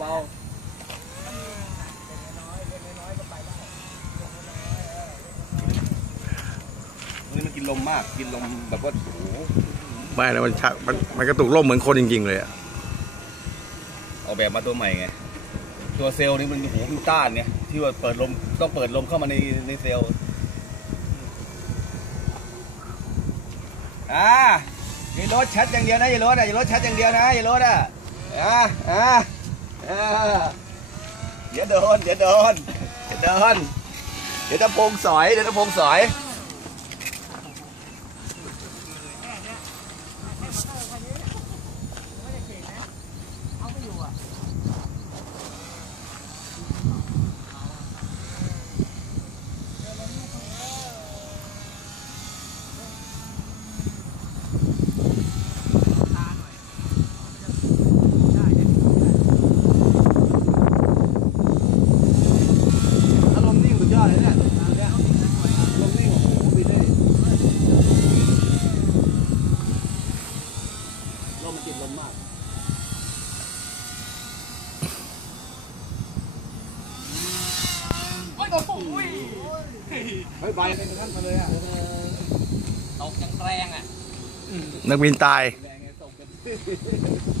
เบานี่มันกินลมมาก กินลมแบบว่าโอ้โหไม่นะมันชักมันมันกระตุกล่มเหมือนคนจริง ๆ เลยอะออกแบบมาตัวใหม่ไง ตัวเซลล์นี่มันโอ้โหมันต้านเนี่ยที่ว่าเปิดลมต้องเปิดลมเข้ามาในในเซลล์ อ่าอย่ารถชัดอย่างเดียวนะอย่ารถอะอย่ารถชัดอย่างเดียวนะอย่ารถอะ อ่าอ่า เดี๋ยวโดน เดี๋ยวโดน เดี๋ยวโดน เดี๋ยวจะพงสอย เดี๋ยวจะพงสอย อารมณ์นิ่งสุดยอดเลยเนี่ยเนี่ยอารมณ์นิ่งโอ้โหบินได้ ลมมันติดลมมากเฮ้ยใบเป็นท่านมาเลยอะตกอย่างแรงอะ นักบินตาย แรงไงตกกัน